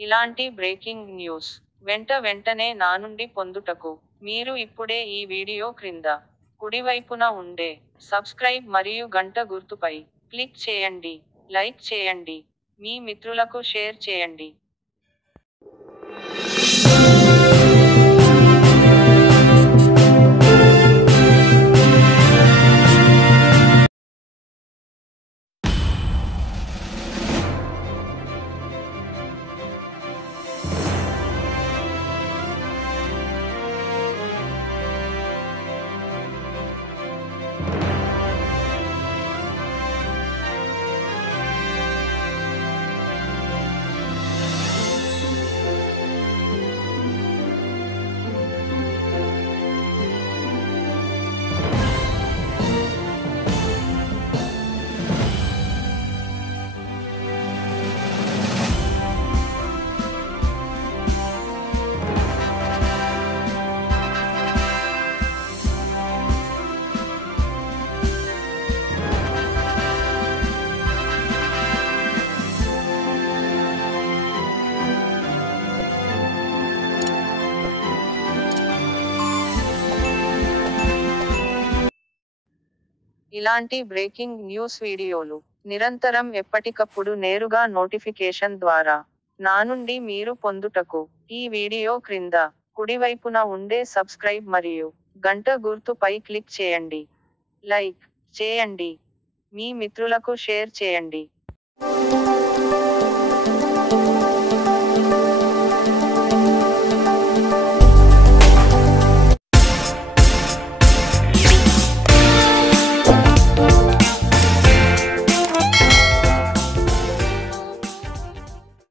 ఇలాంటి breaking news వెంటనే నా నుండి పొందుటకు మీరు ఇప్పుడే ఈ వీడియో క్రింద కుడివైపున ఉండే సబ్స్క్రైబ్ మరియు గంట గుర్తుపై క్లిక్ చేయండి, లైక్ చేయండి, మీ మిత్రులకు షేర్ చేయండి. ఇలాంటి బ్రేకింగ్ న్యూస్ వీడియోలు నిరంతరం ఎప్పటికప్పుడు నేరుగా నోటిఫికేషన్ ద్వారా నా నుండి మీరు పొందుటకు ఈ వీడియో క్రింద కుడివైపున ఉండే సబ్స్క్రైబ్ మరియు గంట గుర్తుపై క్లిక్ చేయండి, లైక్ చేయండి, మీ మిత్రులకు షేర్ చేయండి.